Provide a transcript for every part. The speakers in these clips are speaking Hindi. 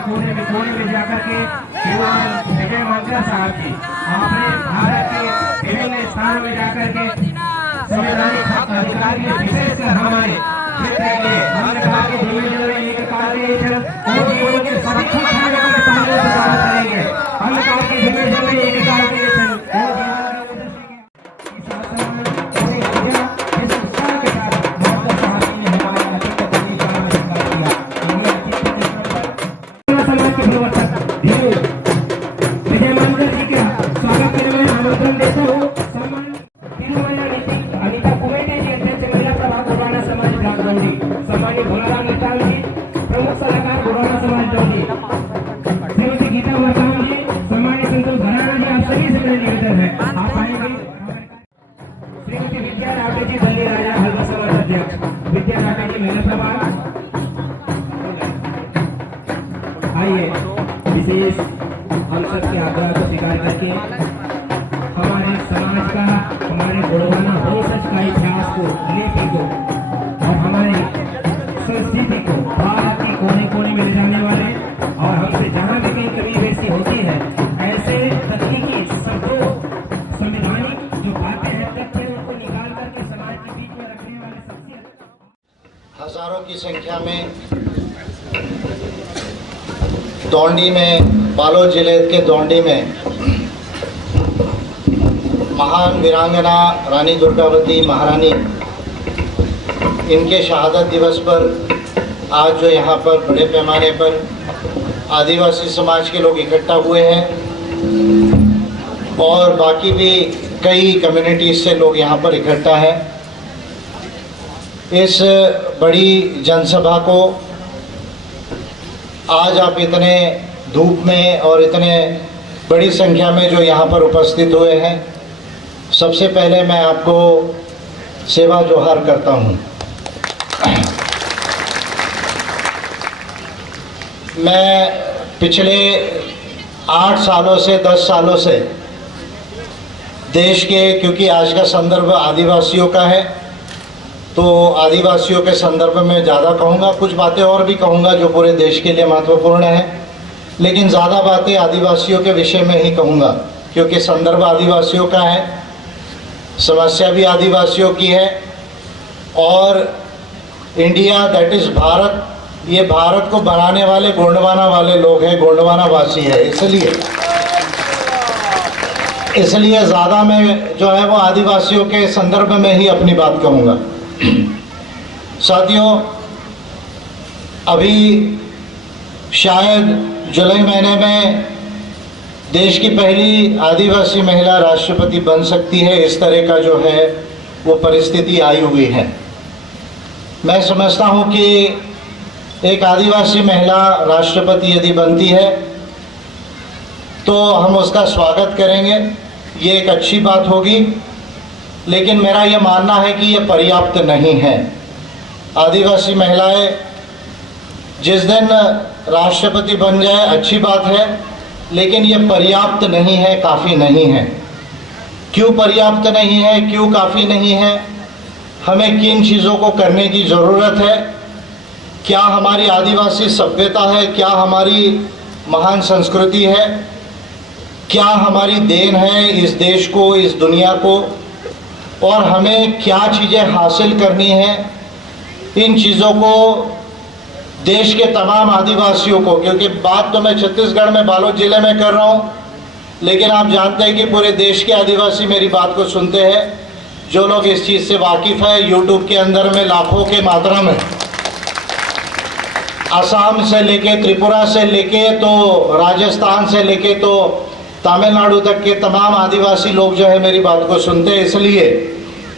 कोने में जाकर के श्रीमान विजय मंगला साहब जी अपने भारत के विभिन्न स्थानों में जाकर के संवैधानिक हक अधिकारी विशेषकर हमारे क्षेत्र के हमने कहा कि एक कार्य उनके सभी करेंगे। हमने कहा कि एक कार्य विशेष हम सब के आग्रह को स्वीकार करके हमारे समाज का हमारे गुणवाना वंशज का इतिहास को लिपि को और हमारे संस्कृति को भारत के कोने कोने में ले जाने वाले और हमसे जहाँ भी कहीं कभी वैसी होती है ऐसे तकनीकी शब्दों संवैधानिक जो बातें हैं तथ्य उनको निकाल करके समाज के बीच में रखने वाले सबसे हजारों की संख्या में दौंडी में, बालोद जिले के दौंडी में महान वीरांगना रानी दुर्गावती महारानी इनके शहादत दिवस पर आज जो यहाँ पर बड़े पैमाने पर आदिवासी समाज के लोग इकट्ठा हुए हैं और बाकी भी कई कम्युनिटीज़ से लोग यहाँ पर इकट्ठा हैं। इस बड़ी जनसभा को आज आप इतने धूप में और इतने बड़ी संख्या में जो यहाँ पर उपस्थित हुए हैं, सबसे पहले मैं आपको सेवा जोहार करता हूँ। मैं पिछले 8 सालों से 10 सालों से देश के, क्योंकि आज का संदर्भ आदिवासियों का है, तो आदिवासियों के संदर्भ में ज़्यादा कहूँगा, कुछ बातें और भी कहूँगा जो पूरे देश के लिए महत्वपूर्ण है, लेकिन ज़्यादा बातें आदिवासियों के विषय में ही कहूँगा क्योंकि संदर्भ आदिवासियों का है, समस्या भी आदिवासियों की है और इंडिया दैट इज़ भारत, ये भारत को बनाने वाले गोंडवाना वाले लोग हैं, गोंडवाना वासी है। इसलिए ज़्यादा मैं जो है वो आदिवासियों के संदर्भ में ही अपनी बात कहूँगा। साथियों, अभी शायद जुलाई महीने में देश की पहली आदिवासी महिला राष्ट्रपति बन सकती है, इस तरह का जो है वो परिस्थिति आई हुई है। मैं समझता हूँ कि एक आदिवासी महिला राष्ट्रपति यदि बनती है तो हम उसका स्वागत करेंगे, ये एक अच्छी बात होगी, लेकिन मेरा ये मानना है कि ये पर्याप्त नहीं है। आदिवासी महिलाएं जिस दिन राष्ट्रपति बन जाए अच्छी बात है, लेकिन ये पर्याप्त नहीं है, काफ़ी नहीं है। क्यों पर्याप्त नहीं है, क्यों काफ़ी नहीं है? हमें किन चीज़ों को करने की ज़रूरत है? क्या हमारी आदिवासी सभ्यता है? क्या हमारी महान संस्कृति है? क्या हमारी देन है इस देश को, इस दुनिया को? और हमें क्या चीज़ें हासिल करनी है? इन चीज़ों को देश के तमाम आदिवासियों को, क्योंकि बात तो मैं छत्तीसगढ़ में बालोद ज़िले में कर रहा हूँ, लेकिन आप जानते हैं कि पूरे देश के आदिवासी मेरी बात को सुनते हैं। जो लोग इस चीज़ से वाकिफ़ है, यूट्यूब के अंदर में लाखों के मात्रा में असम से लेके, त्रिपुरा से लेके तो राजस्थान से लेके तो तमिलनाडु तक के तमाम आदिवासी लोग जो है मेरी बात को सुनते हैं। इसलिए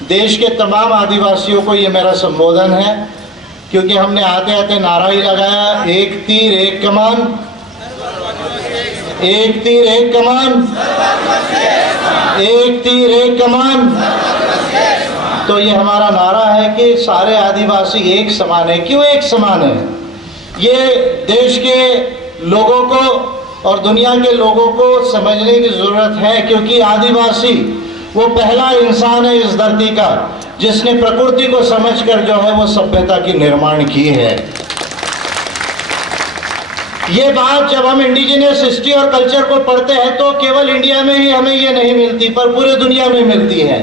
देश के तमाम आदिवासियों को ये मेरा संबोधन है, क्योंकि हमने आते आते नारा ही लगाया, एक तीर एक कमान, एक तीर एक कमान, एक तीर एक कमान। तो ये हमारा नारा है कि सारे आदिवासी एक समान है। क्यों एक समान है? ये देश के लोगों को और दुनिया के लोगों को समझने की ज़रूरत है, क्योंकि आदिवासी वो पहला इंसान है इस धरती का जिसने प्रकृति को समझकर जो है वो सभ्यता की निर्माण की है। ये बात जब हम इंडिजिनियस हिस्ट्री और कल्चर को पढ़ते हैं तो केवल इंडिया में ही हमें ये नहीं मिलती, पर पूरे दुनिया में मिलती है।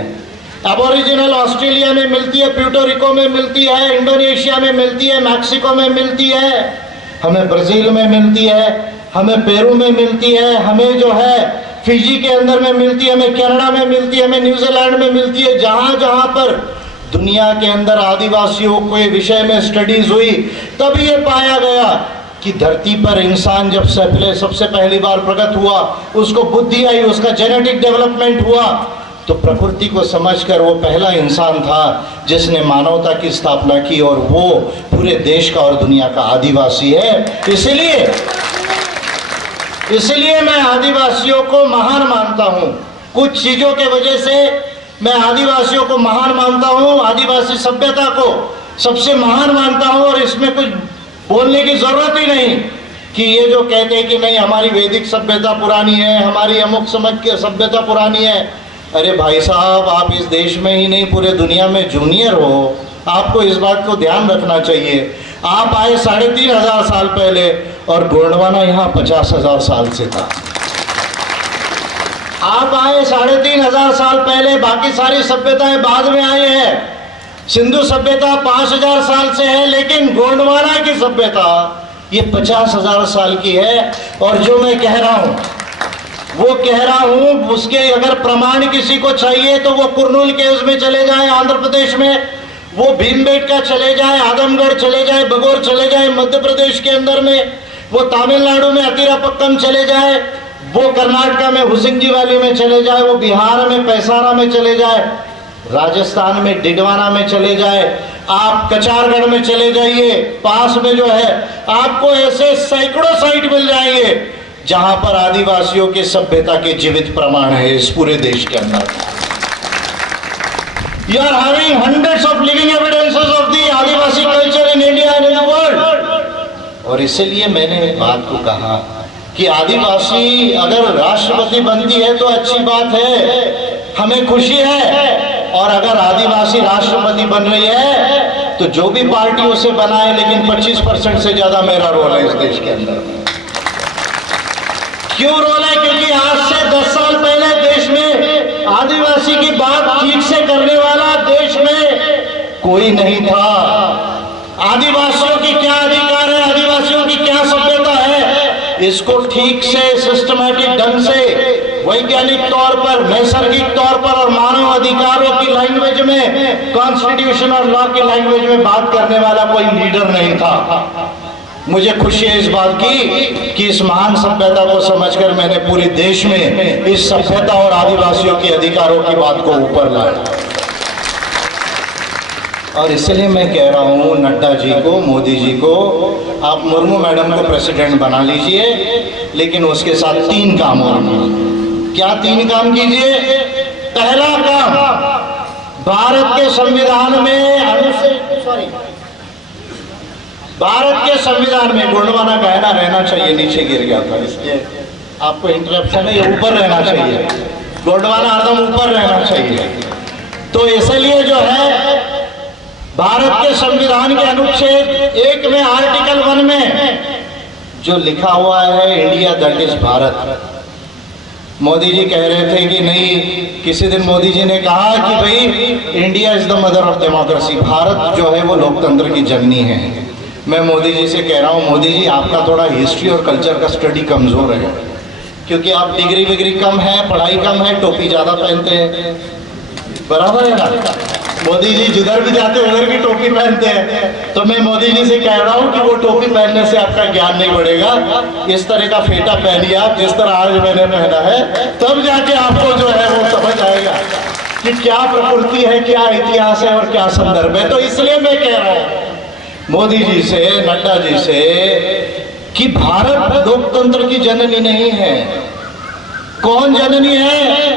एबोरिजिनल ऑस्ट्रेलिया में मिलती है, प्यूर्टो में मिलती है, इंडोनेशिया में मिलती है, मैक्सिको में मिलती है, हमें ब्राजील में मिलती है, हमें पेरू में मिलती है, हमें जो है फिजी के अंदर में मिलती है, हमें कनाडा में मिलती है, हमें न्यूजीलैंड में मिलती है। जहां जहां पर दुनिया के अंदर आदिवासियों के विषय में स्टडीज हुई, तब ये पाया गया कि धरती पर इंसान जब सबसे पहली बार प्रकट हुआ, उसको बुद्धि आई, उसका जेनेटिक डेवलपमेंट हुआ, तो प्रकृति को समझकर वो पहला इंसान था जिसने मानवता की स्थापना की, और वो पूरे देश का और दुनिया का आदिवासी है। इसलिए मैं आदिवासियों को महान मानता हूँ। कुछ चीजों के वजह से मैं आदिवासियों को महान मानता हूँ, आदिवासी सभ्यता को सबसे महान मानता हूँ, और इसमें कुछ बोलने की जरूरत ही नहीं कि ये जो कहते हैं कि नहीं हमारी वैदिक सभ्यता पुरानी है, हमारी अमुक समझ की सभ्यता पुरानी है। अरे भाई साहब, आप इस देश में ही नहीं पूरे दुनिया में जूनियर हो, आपको इस बात को ध्यान रखना चाहिए। आप आए 3500 साल पहले और गोंडवाना यहाँ 50,000 साल से था। आप आए 3500 साल पहले, बाकी सारी सभ्यताएं बाद में आई है। सिंधु सभ्यता 5000 साल से है, लेकिन गोंडवाना की सभ्यता ये 50,000 साल की है। और जो मैं कह रहा हूं वो कह रहा हूं, उसके अगर प्रमाण किसी को चाहिए तो वो कुरनूल केव्स में चले जाए आंध्र प्रदेश में, वो भीमबेटका चले जाए, आदमगढ़ चले जाए, बगोर चले जाए मध्य प्रदेश के अंदर में, वो तमिलनाडु में अतिरापक्कम चले जाए, वो कर्नाटका में हुसिंगी वैली में चले जाए, वो बिहार में पैसारा में चले जाए, राजस्थान में डिडवाना में चले जाए, आप कचारगढ़ में चले जाइए, पास में जो है आपको ऐसे सैकड़ों साइट मिल जाएंगे जहां पर आदिवासियों के सभ्यता के जीवित प्रमाण है इस पूरे देश के अंदर। You are having hundreds of living evidences of the Adivasi culture in India and in the world. और इसलिए मैंने एक बात को कहा कि आदिवासी अगर राष्ट्रपति बनती है तो अच्छी बात है, हमें खुशी है। और अगर आदिवासी राष्ट्रपति बन रही है तो जो भी पार्टी उसे बनाए, लेकिन 25% से ज्यादा मेरा रोल है इस देश के अंदर। क्यों रोल है? क्योंकि आज से 10 साल पहले देश में आदिवासी की बात ठीक से करने वाला देश में कोई नहीं था। आदिवासियों की क्या अधिकार है, आदिवासियों की क्या सभ्यता है, इसको ठीक से सिस्टमैटिक ढंग से वैज्ञानिक तौर पर, नैसर्गिक तौर पर और मानव अधिकारों की लैंग्वेज में, कॉन्स्टिट्यूशन और लॉ की लैंग्वेज में बात करने वाला कोई लीडर नहीं था। मुझे खुशी है इस बात की कि इस महान सभ्यता को समझकर मैंने पूरे देश में इस सभ्यता और आदिवासियों के अधिकारों की बात को ऊपर लाया। और इसलिए मैं कह रहा हूं नड्डा जी को, मोदी जी को, आप मुर्मू मैडम को प्रेसिडेंट बना लीजिए, लेकिन उसके साथ 3 काम और क्या 3 काम कीजिए। पहला काम, भारत के संविधान में भारत के संविधान में गोंडवाना कहना रहना चाहिए, नीचे गिर गया था इसलिए आपको इंटरप्शन है, ये ऊपर रहना चाहिए, गोंडवाना हरदम ऊपर रहना चाहिए। तो इसलिए जो है भारत के संविधान के अनुच्छेद 1 में आर्टिकल 1 में जो लिखा हुआ है India that is Bharat. Modi ji कह रहे थे कि नहीं, किसी दिन मोदी जी ने कहा कि भाई India is the mother of democracy, Bharat जो है वो लोकतंत्र की जननी है। मैं मोदी जी से कह रहा हूँ, मोदी जी आपका थोड़ा हिस्ट्री और कल्चर का स्टडी कमजोर है, क्योंकि आप डिग्री विग्री कम है, पढ़ाई कम है, टोपी ज्यादा पहनते हैं, बराबर है ना। मोदी जी जिधर भी जाते हैं उधर की टोपी पहनते हैं। तो मैं मोदी जी से कह रहा हूँ कि वो टोपी पहनने से आपका ज्ञान नहीं बढ़ेगा, इस तरह का फेटा पहनिए आप जिस तरह आज मैंने पहना है, तब जाके आपको जो है वो समझ आएगा कि क्या प्रकृति है, क्या इतिहास है और क्या संदर्भ है। तो इसलिए मैं कह रहा हूँ मोदी जी से, नड्डा जी से कि भारत लोकतंत्र की जननी नहीं है। कौन जननी है?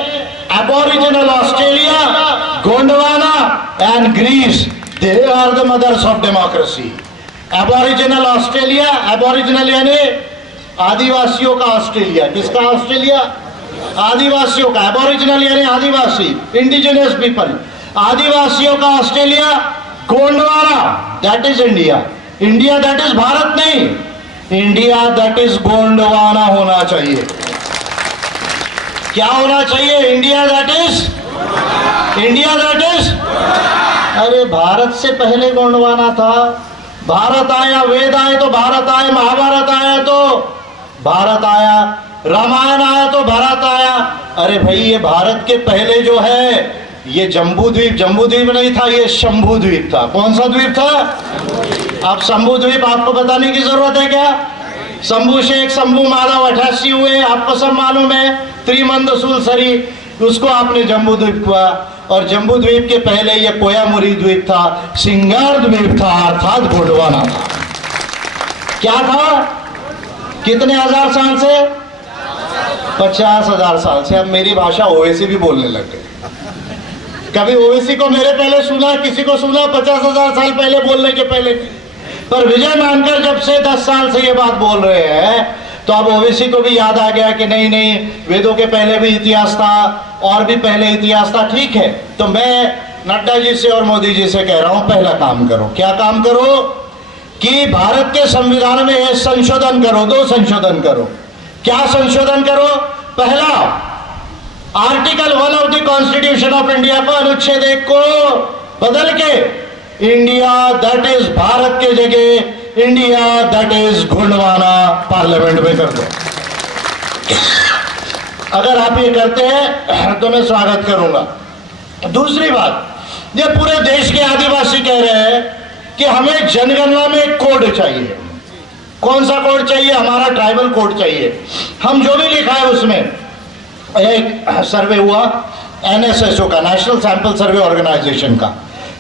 Aboriginal Australia, Gondwana and Greece, they are the mothers of democracy. Aboriginal Australia, Aboriginal यानी आदिवासियों का ऑस्ट्रेलिया। किसका ऑस्ट्रेलिया? आदिवासियों का। एबोरिजिनल यानी आदिवासी, इंडिजिनियस पीपल। आदिवासियों का Australia, Gondwana that is India. India that is Bharat नहीं, इंडिया दैट इज गोंडवाना होना चाहिए। क्या होना चाहिए? इंडिया दैट इज अरे भारत से पहले गोंडवाना था। भारत आया, वेद आए तो भारत आए, महाभारत आया तो भारत आया, रामायण आया तो भारत आया। अरे भाई ये भारत के पहले जो है ये जम्बू द्वीप नहीं था, ये शंभू द्वीप था। कौन सा द्वीप था? अब शंभू द्वीप आपको बताने की जरूरत है क्या? शंभू शेख, शंभू माधव 88 हुए, आपको सब मालूम है। त्रिमंद सुलसरी, उसको आपने जम्बू द्वीप हुआ। और जम्बू द्वीप के पहले ये कोयामुरी द्वीप था, सिंगार द्वीप था, अर्थात गोंडवाना था। क्या था? कितने हजार साल से? 50,000 साल से। अब मेरी भाषा ओवैसी भी बोलने लग गई। कभी ओवैसी को मेरे पहले सुना, किसी को सुना 50,000 साल पहले बोलने के पहले? पर विजय मानकर जब से 10 साल से ये बात बोल रहे हैं तो अब ओवैसी को भी याद आ गया कि नहीं, वेदों के पहले भी इतिहास था और भी पहले इतिहास था। ठीक है, तो मैं नड्डा जी से और मोदी जी से कह रहा हूं, पहला काम करो। क्या काम करो? कि भारत के संविधान में संशोधन करो। 2 संशोधन करो। क्या संशोधन करो? पहला, article 1 of the constitution of India को, अनुच्छेद 1 को बदल के इंडिया दैट इज भारत के जगह India that is Gondwana parliament में कर दो। अगर आप ये करते हैं तो मैं स्वागत करूंगा। दूसरी बात, ये पूरे देश के आदिवासी कह रहे हैं कि हमें जनगणना में एक कोड चाहिए। कौन सा कोड चाहिए? हमारा ट्राइबल कोड चाहिए। हम जो भी लिखा है उसमें, एक सर्वे हुआ NSSO का, नेशनल सैंपल सर्वे ऑर्गेनाइजेशन का,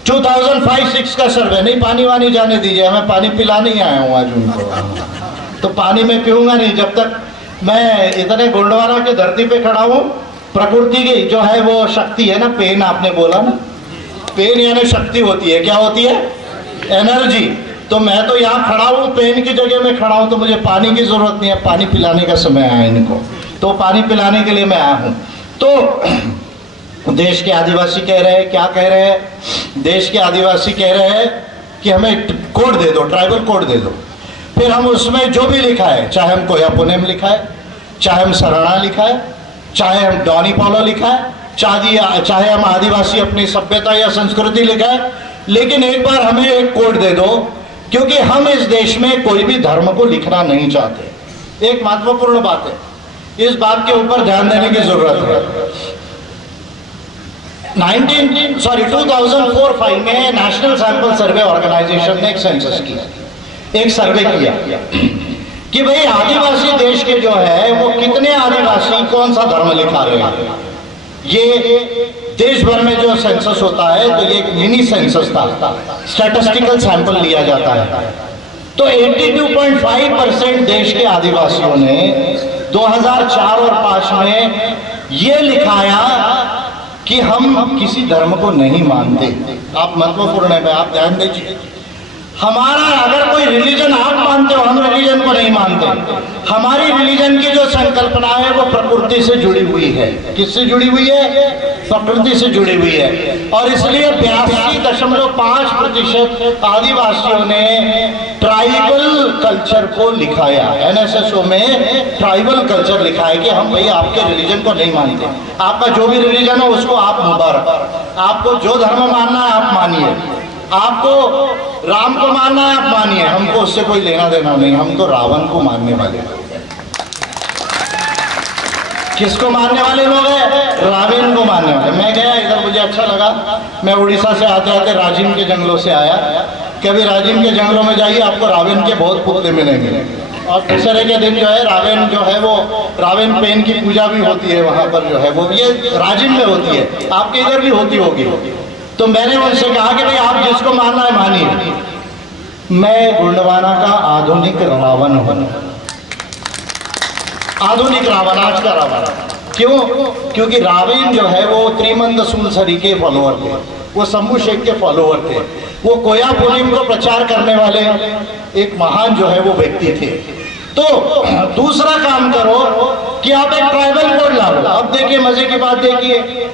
2005-6 का सर्वे। नहीं, पानी वानी जाने दीजिए, मैं पानी पिला नहीं आया हूँ आज उनको, तो पानी में पीऊंगा नहीं जब तक मैं इतने गोंडवाना की धरती पे खड़ा हूँ। प्रकृति की जो है वो शक्ति है ना, पेन आपने बोला ना, पेन यानी शक्ति होती है। क्या होती है? एनर्जी। तो मैं तो यहाँ खड़ा हूँ, पेन की जगह में खड़ा हूँ, तो मुझे पानी की जरूरत नहीं है। पानी पिलाने का समय आया इनको, तो पानी पिलाने के लिए मैं आया हूँ। तो देश के आदिवासी कह रहे हैं, क्या कह रहे हैं? देश के आदिवासी कह रहे हैं कि हमें कोड दे दो, ट्राइबल कोड दे दो। फिर हम उसमें जो भी लिखा है, चाहे हम कोयापुनेम लिखा है, चाहे हम सरना लिखा है, चाहे हम डॉनी पॉलो लिखा है, चाहे हम आदिवासी अपनी सभ्यता या संस्कृति लिखा है, लेकिन एक बार हमें एक कोड दे दो, क्योंकि हम इस देश में कोई भी धर्म को लिखना नहीं चाहते। एक महत्वपूर्ण बात है, इस बात के ऊपर ध्यान देने की जरूरत है। 2004-5 में नेशनल सैंपल सर्वे ऑर्गेनाइजेशन ने एक सेंसस किया, एक सर्वे किया कि भाई आदिवासी देश के जो है वो कितने आदिवासी कौन सा धर्म लिखा रहे हैं। ये देश भर में जो सेंसस होता है तो ये एक मिनी सेंसस था, स्टैटिस्टिकल सैंपल लिया जाता है। तो 82.5% देश के आदिवासियों ने 2004 और 5 में ये लिखाया कि हम किसी धर्म को नहीं मानते। आप महत्वपूर्ण है, आप ध्यान दीजिए। हमारा अगर कोई रिलीजन आप मानते हो, हम रिलीजन को नहीं मानते। हमारी रिलीजन की जो संकल्पना है वो प्रकृति से जुड़ी हुई है। किससे जुड़ी हुई है? प्रकृति से जुड़ी हुई है। और इसलिए 82.5% आदिवासियों ने ट्राइबल कल्चर को लिखाया। NSSO में ट्राइबल कल्चर लिखा है कि हम भाई आपके रिलीजन को नहीं मानते। आपका जो भी रिलीजन हो उसको आप मुबारक, आपको जो धर्म मानना है आप मानिए, आपको राम को मानना है आप मानिए, हमको उससे कोई लेना देना नहीं। हम तो रावण को मानने वाले हैं। किसको मानने वाले लोग हैं? रावण को मानने वाले। मैं गया इधर, मुझे अच्छा लगा। मैं उड़ीसा से आते आते राजिम के जंगलों से आया। कभी राजिम के जंगलों में जाइए, आपको रावण के बहुत पुतले मिलेंगे। और दशहरे के दिन जो है रावण जो है वो रावण पेन की पूजा भी होती है वहाँ पर, जो है वो ये राजिम में होती है, आपके इधर भी होती होगी। तो मैंने उनसे कहा कि भाई आप जिसको मानना है मानिए, मैं गोंडवाना का आधुनिक रावण हूं। आधुनिक रावण, आज का रावण। क्यों? क्योंकि रावण जो है वो त्रिमंद सुलसरी के फॉलोअर थे, वो शंभू शेख के फॉलोअर थे, वो कोयापुनेम को प्रचार करने वाले एक महान जो है वो व्यक्ति थे। तो दूसरा काम करो कि आप एक ट्राइबल कोड लाओ। अब देखिए मजे की बात, देखिए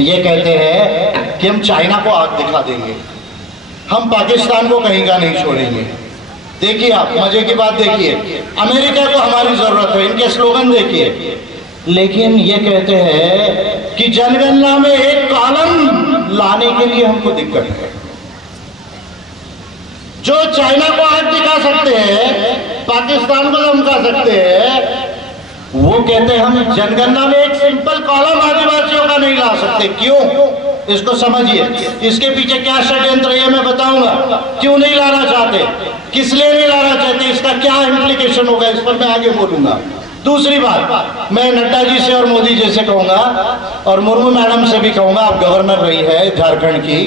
ये कहते हैं कि हम चाइना को आग दिखा देंगे, हम पाकिस्तान को कहीं का नहीं छोड़ेंगे, देखिए आप मजे की बात देखिए, अमेरिका को हमारी जरूरत है, इनके स्लोगन देखिए, लेकिन ये कहते हैं कि जनगणना में एक कॉलम लाने के लिए हमको दिक्कत है। जो चाइना को आग दिखा सकते हैं, पाकिस्तान को धमका सकते हैं, वो कहते हैं हम जनगणना में एक सिंपल कॉलम आदिवासियों का नहीं ला सकते। क्यों? इसको समझिए, इसके पीछे क्या षड्यंत्र है मैं बताऊंगा। क्यों नहीं लाना चाहते, किस लिए नहीं लाना चाहते, इसका क्या इम्प्लीकेशन होगा, इस पर मैं आगे बोलूंगा। दूसरी बात, मैं नड्डा जी से और मोदी जी से कहूंगा और मुर्मू मैडम से भी कहूंगा, आप गवर्नर रही है झारखंड की,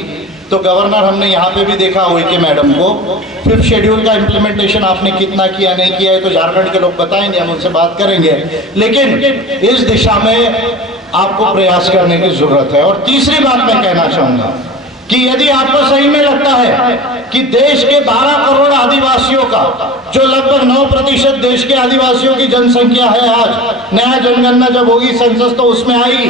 तो गवर्नर हमने यहाँ पे भी देखा उइके मैडम को, 5th शेड्यूल का इम्प्लीमेंटेशन आपने कितना किया नहीं किया है तो झारखंड के लोग बताएंगे, हम उनसे बात करेंगे, लेकिन इस दिशा में आपको प्रयास करने की जरूरत है। और तीसरी बात मैं कहना चाहूंगा कि यदि आपको सही में लगता है कि देश के 12 करोड़ आदिवासियों का, जो लगभग 9% देश के आदिवासियों की जनसंख्या है, आज नया जनगणना जब होगी सेंसस तो उसमें आएगी,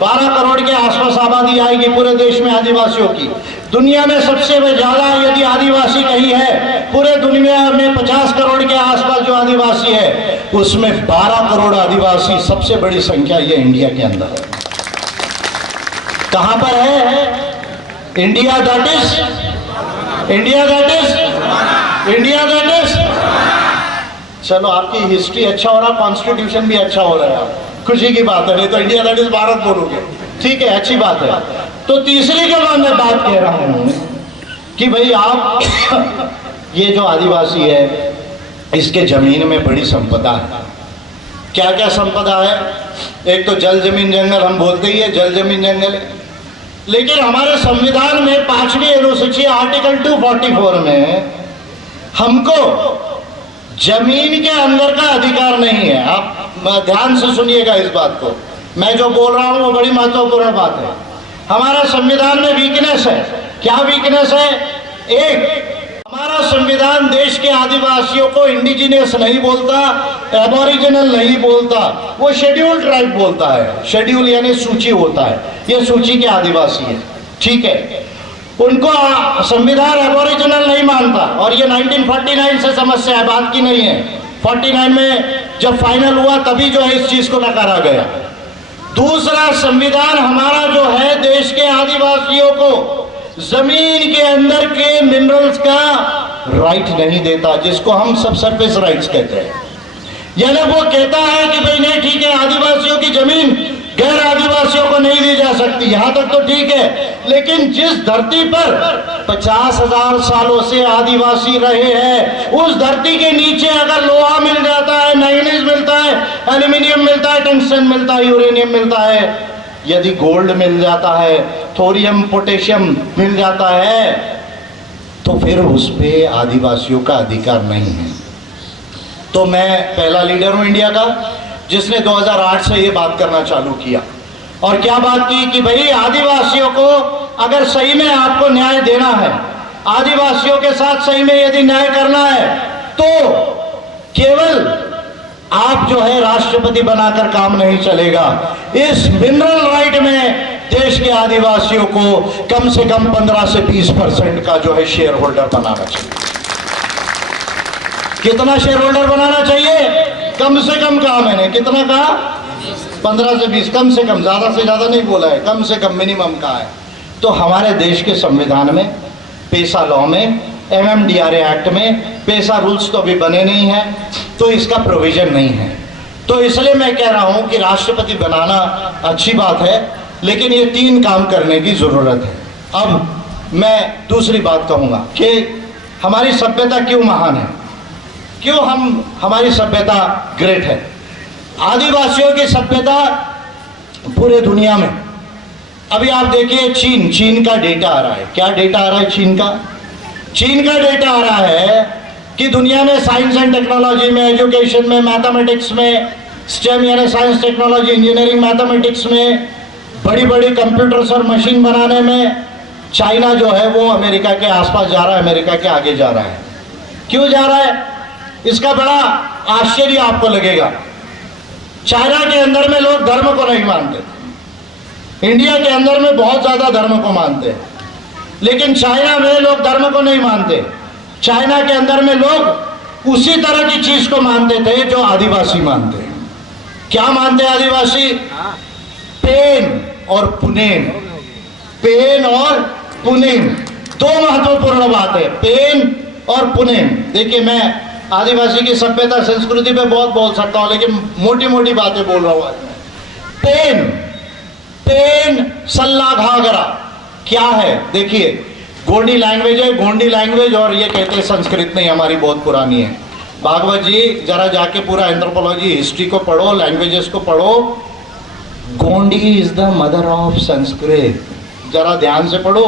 12 करोड़ के आसपास आबादी आएगी पूरे देश में आदिवासियों की। दुनिया में सबसे ज्यादा यदि आदिवासी कहीं है, पूरे दुनिया में 50 करोड़ के आसपास जो आदिवासी है, उसमें 12 करोड़ आदिवासी, सबसे बड़ी संख्या ये इंडिया के अंदर है। कहां पर है? इंडिया दैट इज चलो, आपकी हिस्ट्री अच्छा हो रहा, कॉन्स्टिट्यूशन भी अच्छा हो रहा है, खुशी की बात है, नहीं तो इंडिया दैट इज भारत बोलोगे, ठीक है, अच्छी बात है। तो तीसरी जगह मैं बात कह रहा हूं कि भाई आप ये जो आदिवासी है, इसके जमीन में बड़ी संपदा है। क्या क्या संपदा है? एक तो जल जमीन जंगल, हम बोलते ही है जल जमीन जंगल है, लेकिन हमारे संविधान में 5वीं अनुसूची आर्टिकल 244 में हमको जमीन के अंदर का अधिकार नहीं है। आप ध्यान से सुनिएगा इस बात को, मैं जो बोल रहा हूं वो बड़ी महत्वपूर्ण बात है। हमारा संविधान में वीकनेस है। क्या वीकनेस है? एक, हमारा संविधान देश के आदिवासियों को इंडिजिनियस नहीं बोलता, एबोरिजिनल नहीं बोलता, वो शेड्यूल ट्राइब बोलता है। शेड्यूल यानी सूची होता है, ये सूची के आदिवासी है, ठीक है। उनको संविधान एबोरिजिनल नहीं मानता और ये 1949 से समस्या है, बात की नहीं है। 49 में जब फाइनल हुआ तभी जो है इस चीज को नकारा गया। दूसरा, संविधान हमारा जो है देश के आदिवासियों को जमीन के अंदर के मिनरल्स का राइट नहीं देता, जिसको हम सब सरफेस राइट्स कहते हैं। यानी वो कहता है कि भाई नहीं, ठीक है, आदिवासियों की जमीन गैर आदिवासियों को नहीं दी जा सकती, यहां तक तो ठीक है, लेकिन जिस धरती पर 50,000 सालों से आदिवासी रहे हैं, उस धरती के नीचे अगर लोहा मिल जाता है, मैंगनीज मिलता है, एल्यूमिनियम मिलता है, टंगस्टन मिलता है, यूरेनियम मिलता है, यदि गोल्ड मिल जाता है, थोरियम पोटेशियम मिल जाता है, तो फिर उस पे आदिवासियों का अधिकार नहीं है। तो मैं पहला लीडर हूं इंडिया का जिसने 2008 से ये बात करना चालू किया। और क्या बात की कि भाई आदिवासियों को अगर सही में आपको न्याय देना है, आदिवासियों के साथ सही में यदि न्याय करना है, तो केवल आप जो है राष्ट्रपति बनाकर काम नहीं चलेगा। इस मिनरल राइट में देश के आदिवासियों को कम से कम 15 से 20% का जो है शेयर होल्डर बनाना चाहिए। कितना शेयर होल्डर बनाना चाहिए? कम से कम कहा मैंने, कितना कहा? 15 से 20, कम से कम, ज्यादा से ज्यादा नहीं बोला है, कम से कम मिनिमम कहा है। तो हमारे देश के संविधान में, पेसा लॉ में, MMDRA एक्ट में पेसा रूल्स तो अभी बने नहीं है, तो इसका प्रोविजन नहीं है। तो इसलिए मैं कह रहा हूं कि राष्ट्रपति बनाना अच्छी बात है, लेकिन ये 3 काम करने की जरूरत है। अब मैं दूसरी बात कहूंगा कि हमारी सभ्यता क्यों महान है, क्यों हमारी सभ्यता ग्रेट है। आदिवासियों की सभ्यता पूरे दुनिया में, अभी आप देखिए चीन का डेटा आ रहा है। क्या डेटा आ रहा है चीन का? चीन का डेटा आ रहा है कि दुनिया में साइंस एंड टेक्नोलॉजी में, एजुकेशन में, मैथमेटिक्स में, स्टेम यानी साइंस टेक्नोलॉजी इंजीनियरिंग मैथमेटिक्स में, बड़ी बड़ी कंप्यूटर्स और मशीन बनाने में चाइना जो है वो अमेरिका के आसपास जा रहा है, अमेरिका के आगे जा रहा है। क्यों जा रहा है? इसका बड़ा आश्चर्य आपको लगेगा। चाइना के अंदर में लोग धर्म को नहीं मानते, इंडिया के अंदर में बहुत ज्यादा धर्म को मानते हैं, लेकिन चाइना में लोग धर्म को नहीं मानते। चाइना के अंदर में लोग उसी तरह की चीज को मानते थे जो आदिवासी मानते हैं। क्या मानते हैं आदिवासी? पेन और पुनेम। पेन और पुनेम दो महत्वपूर्ण बात है, पेन और पुनेम। देखिए, मैं आदिवासी की सभ्यता संस्कृति पे बहुत बोल सकता हूं, लेकिन मोटी मोटी बातें बोल रहा हूं आज मैं। पेन, पेन सल्ला घाघरा क्या है? देखिए, गोंडी लैंग्वेज है, गोंडी लैंग्वेज, और ये कहते हैं संस्कृत नहीं, हमारी बहुत पुरानी है। भागवत जी जरा जाके पूरा एंथ्रोपोलॉजी हिस्ट्री को पढ़ो, लैंग्वेजेस को पढ़ो। Gondi is the mother of Sanskrit, जरा ध्यान से पढ़ो।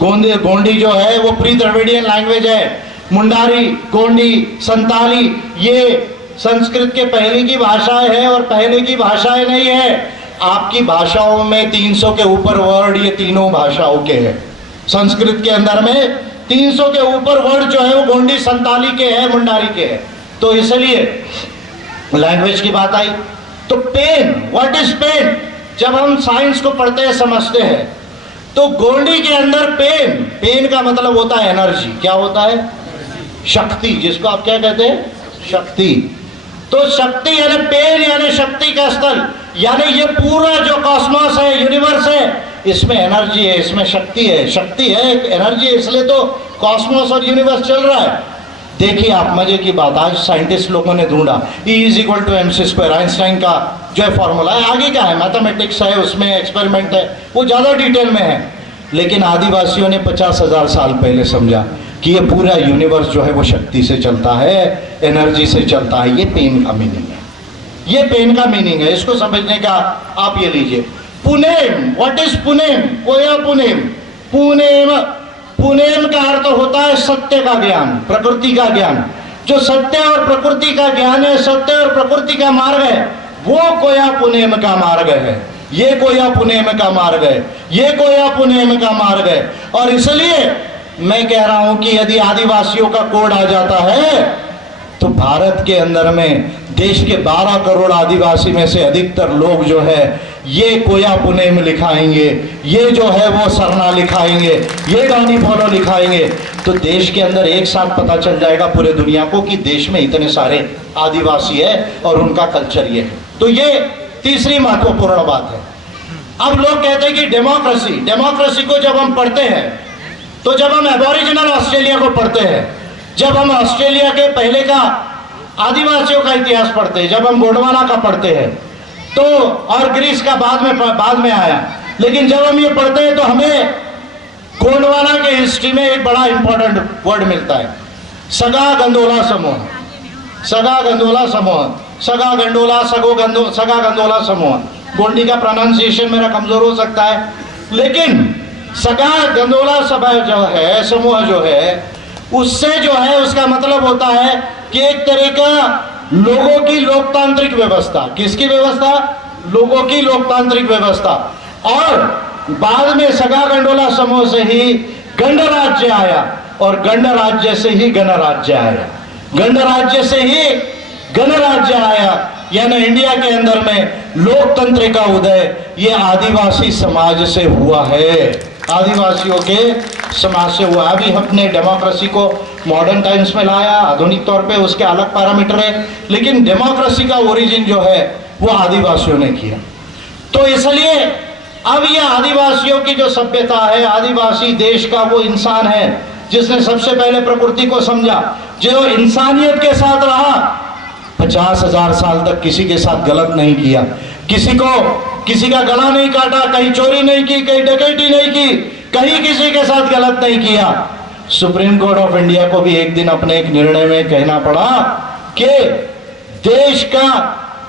गोंडी जो है वो प्री द्रविडियन लैंग्वेज है। मुंडारी, गोंडी, संताली, ये संस्कृत के पहले की भाषाएं है, और पहले की भाषाएं नहीं है। आपकी भाषाओं में 300 के ऊपर वर्ड ये तीनों भाषाओं के हैं। संस्कृत के अंदर में 300 के ऊपर वर्ड जो है वो गोंडी, संताली के हैं, मुंडारी के हैं। तो इसलिए लैंग्वेज की बात आई तो पेन, व्हाट इज पेन? जब हम साइंस को पढ़ते हैं, समझते हैं, तो गोंडी के अंदर पेन, पेन का मतलब होता है एनर्जी। क्या होता है? शक्ति, जिसको आप क्या कहते हैं? शक्ति। तो शक्ति यानी पेन यानी शक्ति का स्थल, यानी ये पूरा जो कॉस्मोस है, यूनिवर्स है, इसमें एनर्जी है, इसमें शक्ति है। शक्ति है, एनर्जी है, इसलिए तो कॉस्मोस और यूनिवर्स चल रहा है। देखिए आप, मजे की बात, आज साइंटिस्ट लोगों ने ढूंढा E = mc², आइंस्टाइन का जो है फॉर्मूला है। आगे क्या है? मैथमेटिक्स है, उसमें एक्सपेरिमेंट है, वो ज़्यादा डिटेल में है। लेकिन आदिवासियों ने 50,000 साल पहले समझा कि ये पूरा यूनिवर्स जो है वो शक्ति से चलता है, एनर्जी से चलता है। ये पेन का मीनिंग है, ये पेन का मीनिंग है। इसको समझने का आप ये लीजिए। Punem, what is Punem? कोया पुनेम। पुनेम, पुनेम का अर्थ होता है सत्य का ज्ञान, प्रकृति का ज्ञान। जो सत्य और प्रकृति का ज्ञान है, सत्य और प्रकृति का मार्ग है, वो कोया पुनेम का मार्ग है। ये कोया पुनेम का मार्ग है, ये कोया पुनेम का मार्ग है। और इसलिए मैं कह रहा हूं कि यदि आदिवासियों का कोड आ जाता है तो भारत के अंदर में देश के 12 करोड़ आदिवासी में से अधिकतर लोग जो है ये कोया पुनेम लिखाएंगे, ये जो है वो सरना लिखाएंगे, ये डानी फॉलो लिखाएंगे। तो देश के अंदर एक साथ पता चल जाएगा पूरे दुनिया को कि देश में इतने सारे आदिवासी है और उनका कल्चर ये है। तो ये तीसरी महत्वपूर्ण बात है। अब लोग कहते हैं कि डेमोक्रेसी, डेमोक्रेसी को जब हम पढ़ते हैं, तो जब हम एबोरिजिनल ऑस्ट्रेलिया को पढ़ते हैं, जब हम ऑस्ट्रेलिया के पहले का आदिवासियों का इतिहास पढ़ते हैं, जब हम गोंडवाना का पढ़ते हैं, तो और ग्रीस का बाद में आया, लेकिन जब हम ये पढ़ते हैं तो हमें गोंडवाना के हिस्ट्री में एक बड़ा इंपॉर्टेंट वर्ड मिलता है, सगा गंडोला समूह। सगा गंडोला समूह, सगा गंडोला, सगा गंडोला समूह। गोंडी का प्रोनाउंसिएशन मेरा कमजोर हो सकता है, लेकिन सगा गंडोला सभा जो है, समूह जो है, उससे जो है उसका मतलब होता है कि एक तरह का लोगों की लोकतांत्रिक व्यवस्था। किसकी व्यवस्था? लोगों की लोकतांत्रिक व्यवस्था। और बाद में सगा गंडोला समूह से ही गणराज्य आया, और गणराज्य से ही गणराज्य आया, गणराज्य से ही गणराज्य आया। यानी इंडिया के अंदर में लोकतंत्र का उदय ये आदिवासी समाज से हुआ है, आदिवासियों के समाज से हुआ। अभी हमने डेमोक्रेसी को मॉडर्न टाइम्स में लाया, आधुनिक तौर पे उसके अलग पैरामीटर है, लेकिन डेमोक्रेसी का ओरिजिन जो है वो आदिवासियों ने किया। तो इसलिए अब ये आदिवासियों की जो सभ्यता है, आदिवासी देश का वो इंसान है जिसने सबसे पहले प्रकृति को समझा, जो इंसानियत के साथ रहा, 50,000 साल तक किसी के साथ गलत नहीं किया, किसी का गला नहीं काटा, कहीं चोरी नहीं की, कहीं डकैती नहीं की, कहीं किसी के साथ गलत नहीं किया। सुप्रीम कोर्ट ऑफ इंडिया को भी एक दिन अपने एक निर्णय में कहना पड़ा कि देश का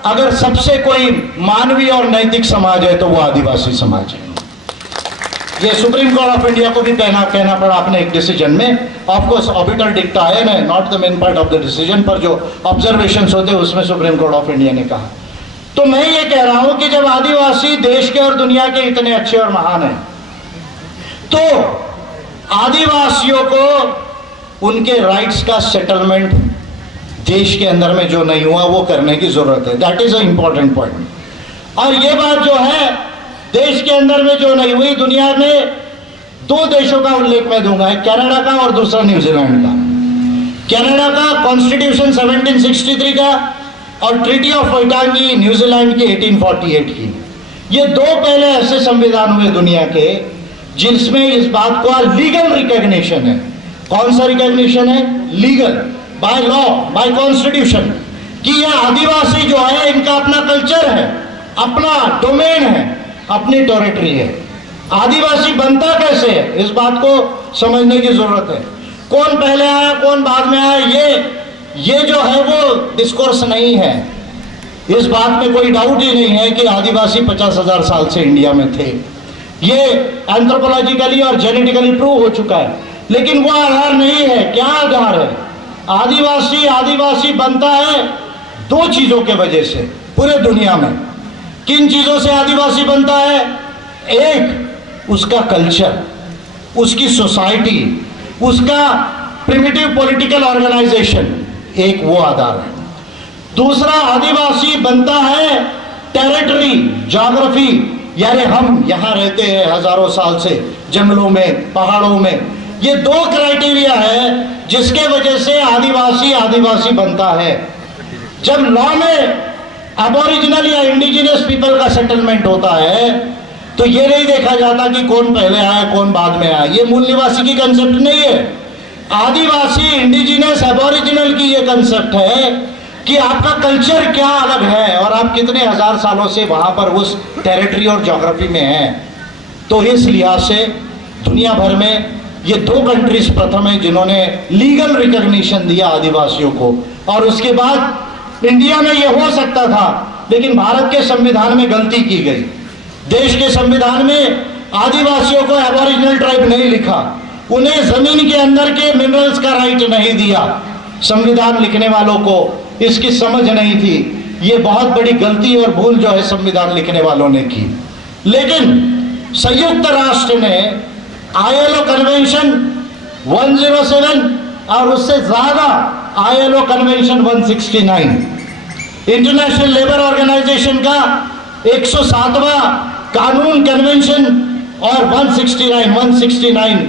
अगर सबसे कोई मानवीय और नैतिक समाज है तो वो आदिवासी समाज है। ये सुप्रीम कोर्ट ऑफ इंडिया को भी कहना पड़ा अपने एक डिसीजन में। ऑफ कोर्स ऑर्बिटल डिक्टा है ना, not the main part of the decision, पर जो ऑब्जर्वेशंस होते हैं उसमें सुप्रीम कोर्ट ऑफ इंडिया ने कहा। तो मैं ये कह रहा हूं कि जब आदिवासी देश के और दुनिया के इतने अच्छे और महान हैं, तो आदिवासियों को उनके राइट्स का सेटलमेंट देश के अंदर में जो नहीं हुआ वो करने की जरूरत है। That is a important point. और ये बात जो है देश के अंदर में जो नहीं हुई, दुनिया में 2 देशों का उल्लेख मैं दूंगा, एक कनाडा का और दूसरा न्यूजीलैंड का। कनाडा का कॉन्स्टिट्यूशन 1763 का और ट्रीटी ऑफ वैटांगी न्यूजीलैंड की 1848 की। ये दो पहले ऐसे संविधान हुए दुनिया के जिसमें इस बात का लीगल रिकॉग्निशन है। कौन सा रिकॉग्निशन है? Legal, by law, bye constitution, कि ये आदिवासी जो है इनका अपना कल्चर है, अपना डोमेन है, अपनी टेरिटरी है। आदिवासी बनता कैसे है, इस बात को समझने की जरूरत है। कौन पहले आया कौन बाद में आया, ये जो है वो डिस्कोर्स नहीं है। इस बात में कोई डाउट ही नहीं है कि आदिवासी 50,000 साल से इंडिया में थे। ये एंथ्रोपोलॉजिकली और जेनेटिकली प्रूव हो चुका है। लेकिन वो आधार नहीं है। क्या आधार है? आदिवासी बनता है दो चीजों के वजह से पूरे दुनिया में। किन चीजों से आदिवासी बनता है? एक, उसका कल्चर, उसकी सोसाइटी, उसका प्रिमिटिव पॉलिटिकल ऑर्गेनाइजेशन, एक वो आधार है। दूसरा, आदिवासी बनता है टेरिटरी, ज्योग्राफी, यानी हम यहां रहते हैं हजारों साल से जंगलों में, पहाड़ों में। ये दो क्राइटेरिया है जिसके वजह से आदिवासी बनता है। जब लॉ में एबोरिजिनल या इंडिजिनस पीपल का सेटलमेंट होता है तो ये नहीं देखा जाता कि कौन पहले आया कौन बाद में आया। ये मूल निवासी की कंसेप्ट नहीं है। आदिवासी, इंडिजिनस, एबोरिजिनल की ये कंसेप्ट है कि आपका कल्चर क्या अलग है और आप कितने हजार सालों से वहां पर उस टेरिटरी और ज्योग्राफी में हैं। तो इस लिहाज से दुनिया भर में ये दो कंट्रीज प्रथम है जिन्होंने लीगल रिकॉग्निशन दिया आदिवासियों को। और उसके बाद इंडिया में ये हो सकता था, लेकिन भारत के संविधान में गलती की गई। देश के संविधान में आदिवासियों को एबोरिजिनल ट्राइब नहीं लिखा, उन्हें जमीन के अंदर के मिनरल्स का राइट नहीं दिया। संविधान लिखने वालों को इसकी समझ नहीं थी। ये बहुत बड़ी गलती और भूल जो है संविधान लिखने वालों ने की। लेकिन संयुक्त राष्ट्र ने ILO कन्वेंशन 107 और उससे ज्यादा ILO convention 169, international labour organisation का 107वां कानून कन्वेंशन और 169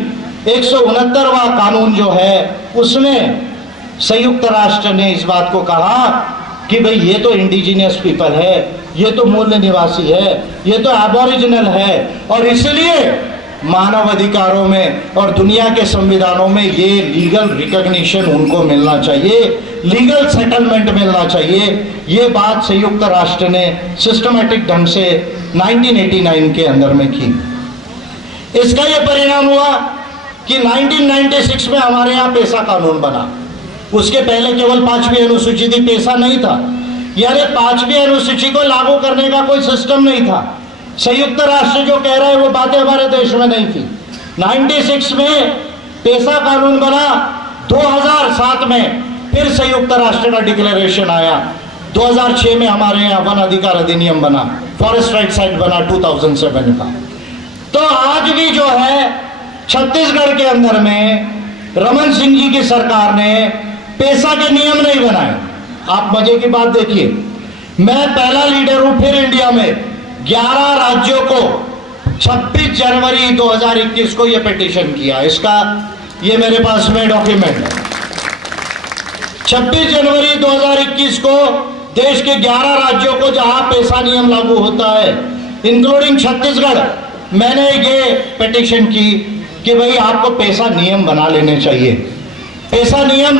169वां कानून जो है उसमें संयुक्त राष्ट्र ने इस बात को कहा कि भाई ये तो इंडिजिनियस पीपल है, ये तो मूल निवासी है, ये तो एबोरिजिनल है, और इसलिए मानव अधिकारों में और दुनिया के संविधानों में ये लीगल रिकॉग्निशन उनको मिलना चाहिए, लीगल सेटलमेंट मिलना चाहिए। ये बात संयुक्त राष्ट्र ने सिस्टमैटिक ढंग से 1989 के अंदर में की। इसका ये परिणाम हुआ कि 1996 में हमारे यहाँ पेशा कानून बना। उसके पहले केवल 5वीं अनुसूची थी, पेशा नहीं था। यानी 5वीं अनुसूची को लागू करने का कोई सिस्टम नहीं था। संयुक्त राष्ट्र जो कह रहा है वो बातें हमारे देश में नहीं थी। 96 में पेशा कानून बना, 2007 में फिर संयुक्त राष्ट्र का डिक्लेरेशन आया, 2006 में हमारे यहाँ वन अधिकार अधिनियम बना, फॉरेस्ट राइट्स एक्ट बना 2007 का। तो आज भी जो है छत्तीसगढ़ के अंदर में रमन सिंह जी की सरकार ने पेशा के नियम नहीं बनाए। आप मजे की बात देखिए, मैं पहला लीडर हूं फिर इंडिया में 11 राज्यों को 26 जनवरी 2021 को यह पिटीशन किया। इसका ये मेरे पास में डॉक्यूमेंट है। 26 जनवरी 2021 को देश के 11 राज्यों को जहां पेशा नियम लागू होता है, इंक्लूडिंग छत्तीसगढ़, मैंने ये पिटीशन की कि भाई आपको पेशा नियम बना लेने चाहिए। पेशा नियम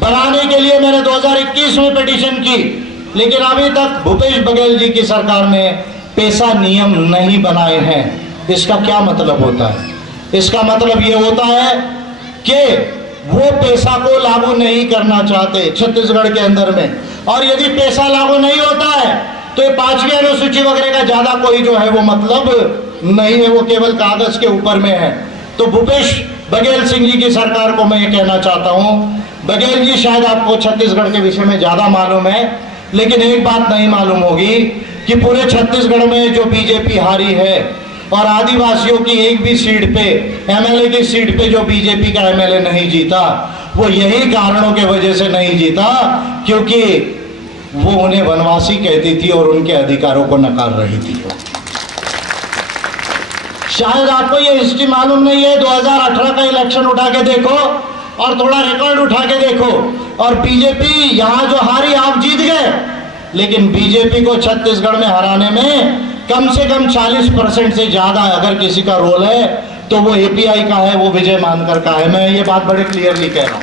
बनाने के लिए मैंने 2021 में पिटीशन की, लेकिन अभी तक भूपेश बघेल जी की सरकार ने पेशा नियम नहीं बनाए हैं। इसका क्या मतलब होता है? इसका मतलब ये होता है कि वो पेशा को लागू नहीं करना चाहते छत्तीसगढ़ के अंदर में, और यदि पेशा लागू नहीं होता है तो ये 5वीं अनुसूची वगैरह का ज्यादा कोई जो है वो मतलब नहीं है, वो केवल कागज के ऊपर में है। तो भूपेश बघेल सिंह जी की सरकार को मैं ये कहना चाहता हूँ, बघेल जी शायद आपको छत्तीसगढ़ के विषय में ज्यादा मालूम है, लेकिन एक बात नहीं मालूम होगी कि पूरे छत्तीसगढ़ में जो बीजेपी हारी है और आदिवासियों की एक भी सीट पे, एमएलए की सीट पे जो बीजेपी का एमएलए नहीं जीता, वो यही कारणों के वजह से नहीं जीता क्योंकि वो उन्हें वनवासी कहती थी और उनके अधिकारों को नकार रही थी। शायद आपको ये हिस्ट्री मालूम नहीं है, 2018 का इलेक्शन उठा के देखो, और थोड़ा रिकॉर्ड उठा के देखो। और बीजेपी यहां जो हारी, आप जीत गए, लेकिन बीजेपी को छत्तीसगढ़ में हराने में कम से कम 40% से ज्यादा अगर किसी का रोल है तो वो एपीआई का है, वो विजय मानकर का है। मैं ये बात बड़े क्लियरली कह रहा हूं।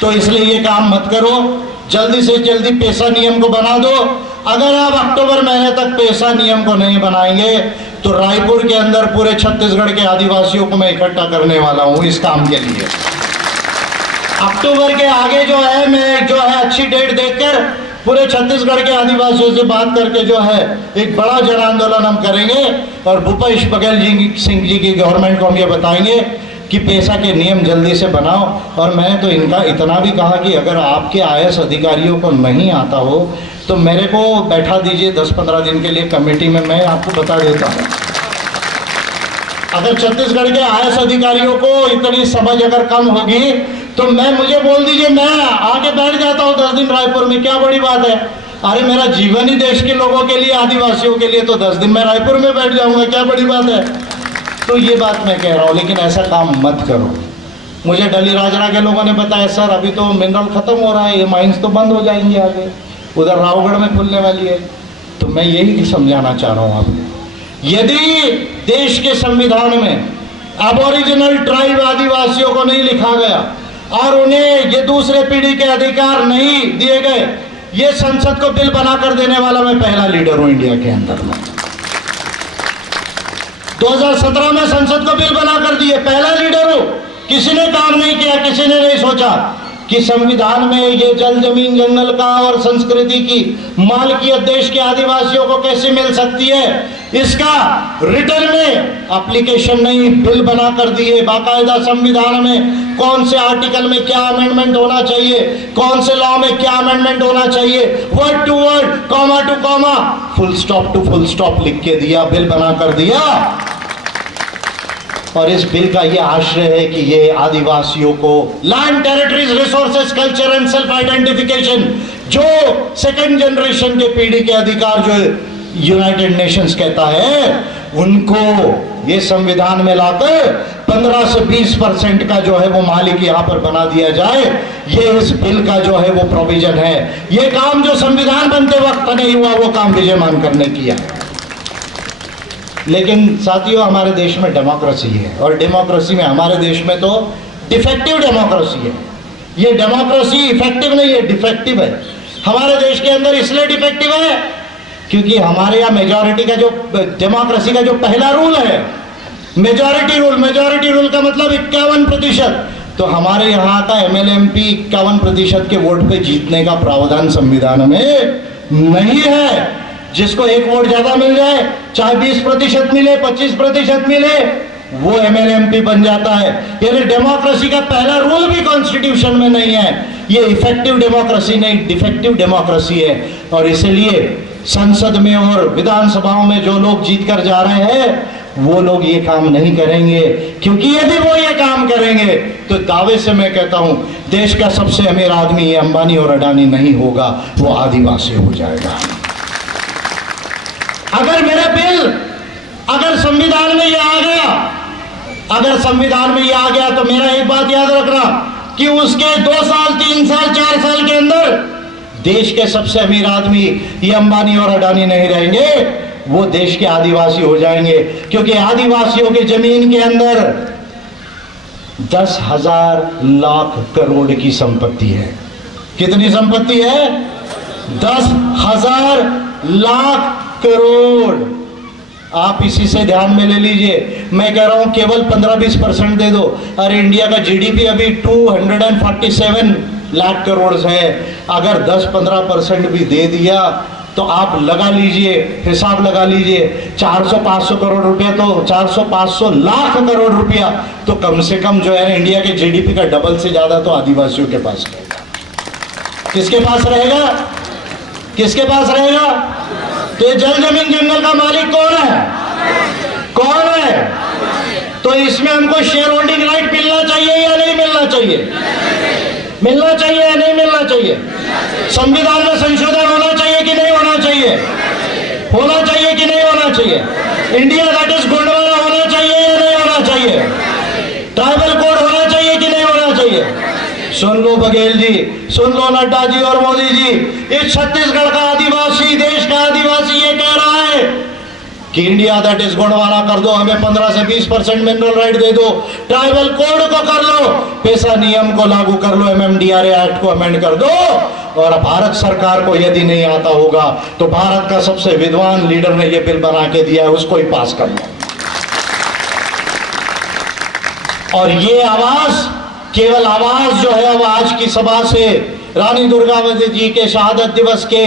तो इसलिए ये काम मत करो, जल्दी से जल्दी पेशा नियम को बना दो। अगर आप अक्टूबर महीने तक पेशा नियम को नहीं बनाएंगे तो रायपुर के अंदर पूरे छत्तीसगढ़ के आदिवासियों को मैं इकट्ठा करने वाला हूं इस काम के लिए। अक्टूबर के आगे जो है, मैं जो है अच्छी डेट देखकर पूरे छत्तीसगढ़ के आदिवासियों से बात करके जो है एक बड़ा जन आंदोलन हम करेंगे और भूपेश बघेल सिंह जी की गवर्नमेंट को हम ये बताएंगे कि पेशा के नियम जल्दी से बनाओ। और मैं तो इनका इतना भी कहा कि अगर आपके आईएएस अधिकारियों को नहीं आता हो तो मेरे को बैठा दीजिए 10-15 दिन के लिए कमेटी में, मैं आपको बता देता हूँ। अगर छत्तीसगढ़ के आईएएस अधिकारियों को इतनी समझ अगर कम होगी तो मुझे बोल दीजिए, मैं आके बैठ जाता हूँ 10 दिन रायपुर में, क्या बड़ी बात है। अरे मेरा जीवन ही देश के लोगों के लिए, आदिवासियों के लिए, तो 10 दिन मैं रायपुर में बैठ जाऊंगा, क्या बड़ी बात है। तो ये बात मैं कह रहा हूँ, लेकिन ऐसा काम मत करो। मुझे डली राजरा के लोगों ने बताया, सर अभी तो मिनरल खत्म हो रहा है, ये माइंस तो बंद हो जाएंगे आगे, उधर रावगढ़ में खुलने वाली है। तो मैं यही समझाना चाह रहा हूँ आपको, यदि देश के संविधान में अबोरिजिनल ट्राइब आदिवासियों को नहीं लिखा गया और उन्हें ये दूसरे पीढ़ी के अधिकार नहीं दिए गए, ये संसद को बिल बनाकर देने वाला मैं पहला लीडर हूं इंडिया के अंदर में। 2017 में संसद को बिल बनाकर दिए, पहला लीडर हूं। किसी ने काम नहीं किया, किसी ने नहीं सोचा कि संविधान में ये जल जमीन जंगल का और संस्कृति की मालकियत देश के आदिवासियों को कैसे मिल सकती है। इसका रिटर्न में एप्लीकेशन नहीं, बिल बना कर दिए। बाकायदा संविधान में कौन से आर्टिकल में क्या अमेंडमेंट होना चाहिए, कौन से लॉ में क्या अमेंडमेंट होना चाहिए, word to word, comma to comma, full stop to full stop लिख के दिया, बिल बना कर दिया। और इस बिल का ये आशय है कि ये आदिवासियों को land, territories, resources, culture and self identification, जो सेकंड जनरेशन के पीढ़ी के अधिकार जो यूनाइटेड नेशंस कहता है, उनको ये संविधान में लाकर 15 से 20% का जो है वो मालिक यहाँ पर बना दिया जाए। ये इस बिल का जो है वो प्रोविजन है। ये काम जो संविधान बनते वक्त नहीं हुआ, वो काम विजय मानकर ने किया। लेकिन साथियों, हमारे देश में डेमोक्रेसी है और डेमोक्रेसी में हमारे देश में तो डिफेक्टिव डेमोक्रेसी है। ये डेमोक्रेसी इफेक्टिव नहीं है, डिफेक्टिव है। हमारे देश के अंदर इसलिए डिफेक्टिव है क्योंकि हमारे यहाँ मेजॉरिटी का जो डेमोक्रेसी का जो पहला रूल है, मेजॉरिटी रूल। मेजॉरिटी रूल का मतलब 51%। तो हमारे यहाँ का MLA MP 51% के वोट पे जीतने का प्रावधान संविधान में नहीं है। जिसको एक वोट ज्यादा मिल जाए, चाहे 20% मिले, 25% मिले, वो MLA MP बन जाता है। यानी डेमोक्रेसी का पहला रूल भी कॉन्स्टिट्यूशन में नहीं है। ये इफेक्टिव डेमोक्रेसी नहीं, डिफेक्टिव डेमोक्रेसी है। और इसलिए संसद में और विधानसभाओं में जो लोग जीत कर जा रहे हैं, वो लोग ये काम नहीं करेंगे, क्योंकि यदि वो ये काम करेंगे तो दावे से मैं कहता हूं, देश का सबसे अमीर आदमी ये अंबानी और अडानी नहीं होगा, वो आदिवासी हो जाएगा। अगर मेरा बिल, अगर संविधान में ये आ गया, अगर संविधान में ये आ गया, तो मेरा एक बात याद रखना कि उसके 2 साल, 3 साल, 4 साल के अंदर देश के सबसे अमीर आदमी ये अंबानी और अडानी नहीं रहेंगे, वो देश के आदिवासी हो जाएंगे। क्योंकि आदिवासियों की जमीन के अंदर 10,000 लाख करोड़ की संपत्ति है। कितनी संपत्ति है? 10,000 लाख करोड़। आप इसी से ध्यान में ले लीजिए। मैं कह रहा हूं केवल 15-20% दे दो। अरे इंडिया का GDP अभी 247 लाख करोड़ है। अगर 10-15% भी दे दिया तो आप लगा लीजिए, हिसाब लगा लीजिए, 400-500 करोड़ रुपया, तो 400-500 लाख करोड़ रुपया तो कम से कम जो है इंडिया के GDP का डबल से ज्यादा तो आदिवासियों के पास रहेगा। किसके पास रहेगा? किसके पास रहेगा? तो ये जल जमीन जंगल का मालिक कौन है? कौन है? तो इसमें हमको शेयर होल्डिंग राइट मिलना चाहिए या नहीं मिलना चाहिए? मिलना चाहिए या नहीं मिलना चाहिए? संविधान में संशोधन होना चाहिए कि नहीं होना चाहिए? होना चाहिए कि नहीं होना चाहिए? इंडिया दैट इज गोंडवाना होना चाहिए या नहीं होना चाहिए? ट्राइबल कोड होना चाहिए कि नहीं होना सुन लो बघेल जी, सुन लो नड्डा जी और मोदी जी, इस छत्तीसगढ़ का आदिवासी, देश का आदिवासी ये कह रहा है कि इंडिया दैट इज गोंडवाना कर दो, हमें 15 से 20% मिनरल राइट दे दो, ट्राइबल कोड को कर लो, पेशा नियम को लागू कर लो, MMDRA एक्ट को अमेंड कर दो। और भारत सरकार को यदि नहीं आता होगा तो भारत का सबसे विद्वान लीडर ने यह बिल बना के दिया है, उसको ही पास कर लो। और ये आवाज केवल आवाज जो है वो आज की सभा से, रानी दुर्गावती जी के शहादत दिवस के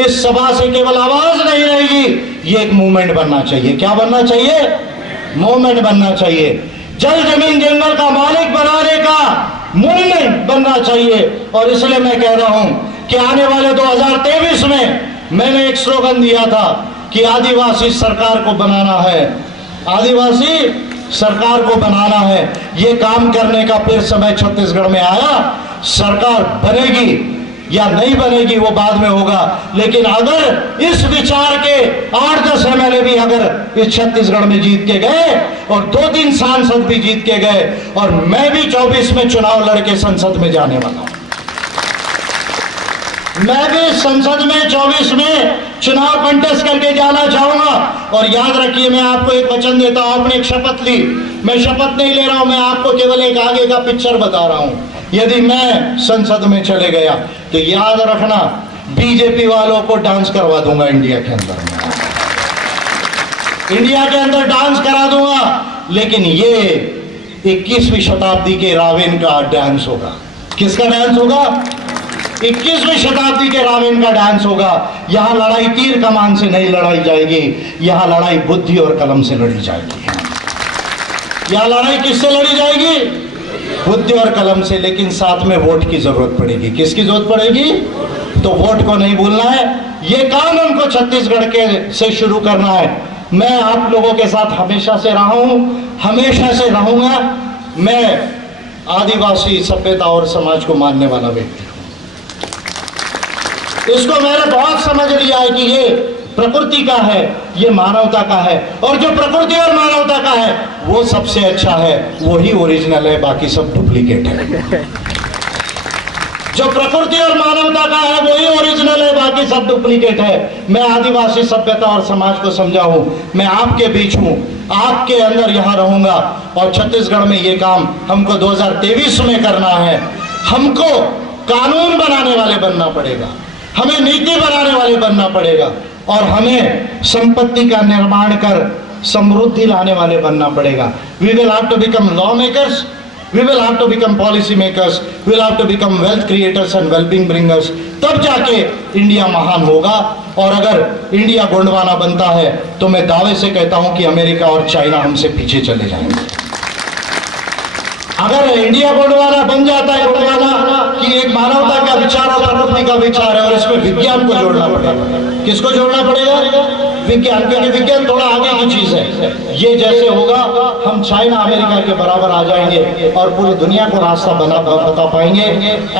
इस सभा से केवल आवाज नहीं रहेगी, ये एक मूवमेंट बनना चाहिए। क्या बनना चाहिए? मूवमेंट बनना चाहिए। जल जमीन जंगल का मालिक बनाने का मूवमेंट बनना चाहिए। और इसलिए मैं कह रहा हूं कि आने वाले 2023 में मैंने एक स्लोगन दिया था कि आदिवासी सरकार को बनाना है, आदिवासी सरकार को बनाना है। ये काम करने का फिर समय छत्तीसगढ़ में आया। सरकार बनेगी या नहीं बनेगी वो बाद में होगा, लेकिन अगर इस विचार के 8-10 MLA भी अगर इस छत्तीसगढ़ में जीत के गए और 2-3 सांसद भी जीत के गए, और मैं भी 24 में चुनाव लड़के संसद में जाने वाला हूं, मैं भी संसद में 24 में चुनाव कंटेस्ट करके जाना चाहूंगा। और याद रखिए, मैं आपको एक वचन देता हूं, आपने एक शपथ ली, मैं शपथ नहीं ले रहा हूं, मैं आपको केवल एक आगे का पिक्चर बता रहा हूं। यदि मैं संसद में चले गया तो याद रखना, बीजेपी वालों को डांस करवा दूंगा इंडिया के अंदर, इंडिया के अंदर डांस करा दूंगा। लेकिन ये 21वीं शताब्दी के रावेन का डांस होगा। किसका डांस होगा? 21वीं शताब्दी के रावेन का डांस होगा। यहां लड़ाई तीर कमान से नहीं लड़ाई जाएगी, यहां लड़ाई बुद्धि और कलम से लड़ी जाएगी। यहां लड़ाई किससे लड़ी जाएगी? बुद्धि और कलम से। लेकिन साथ में वोट की जरूरत पड़ेगी। किसकी जरूरत पड़ेगी? तो वोट को नहीं भूलना है। ये काम हमको छत्तीसगढ़ के से शुरू करना है। मैं आप लोगों के साथ हमेशा से रहा हूं, हमेशा से रहूंगा। मैं आदिवासी सभ्यता और समाज को मानने वाला व्यक्ति हूं। इसको मैंने बहुत समझ लिया है कि ये प्रकृति का है, ये मानवता का है, और जो प्रकृति और मानवता का है वो सबसे अच्छा है, वही ओरिजिनल है, बाकी सब डुप्लीकेट है। जो प्रकृति और मानवता का है वही ओरिजिनल है, बाकी सब डुप्लीकेट है। मैं आदिवासी सभ्यता और समाज को समझा हूं, मैं आपके बीच हूं, आपके अंदर यहां रहूंगा। और छत्तीसगढ़ में ये काम हमको 2023 में करना है। हमको कानून बनाने वाले बनना पड़ेगा, हमें नीति बनाने वाले बनना पड़ेगा, और हमें संपत्ति का निर्माण कर समृद्धि लाने वाले बनना पड़ेगा। We will have to become law makers, we will have to become policy makers, we will have to become wealth creators and wellbeing bringers. तब जाके इंडिया महान होगा। और अगर इंडिया गोंडवाना बनता है तो मैं दावे से कहता हूं कि अमेरिका और चाइना हमसे पीछे चले जाएंगे। अगर इंडिया गोंडवाना बन जाता है, गोंडवाना की एक मानवता का विचार और प्रकृति का विचार है, और इसमें विज्ञान को जोड़ना पड़ेगा। किसको जोड़ना पड़ेगा? विज्ञान, क्योंकि विज्ञान थोड़ा आगे की चीज है। ये जैसे होगा हम चाइना अमेरिका के बराबर आ जाएंगे और पूरी दुनिया को रास्ता बता पाएंगे।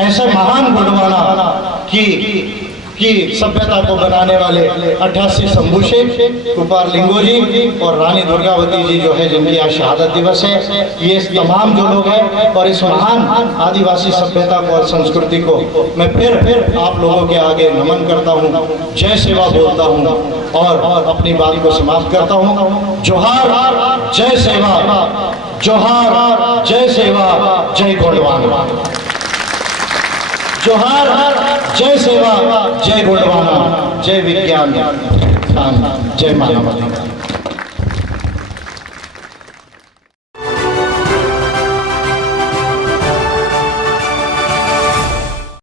ऐसे महान गोंडवाना की सभ्यता को बनाने वाले 88 शंभू शेख, कुपार लिंगो जी और रानी दुर्गावती जी जो है, जिनकी आज शहादत दिवस है, ये तमाम जो लोग हैं, और इस महान आदिवासी सभ्यता को और संस्कृति को मैं फिर आप लोगों के आगे नमन करता हूँ, जय सेवा बोलता हूँ और अपनी बात को समाप्त करता हूँ। जोहार, जय सेवा, जोहार, जय सेवा, जय गोंडवाना। जोहार, जय सेवा, जय गोंडवाना, जय विज्ञान, जय मानवता।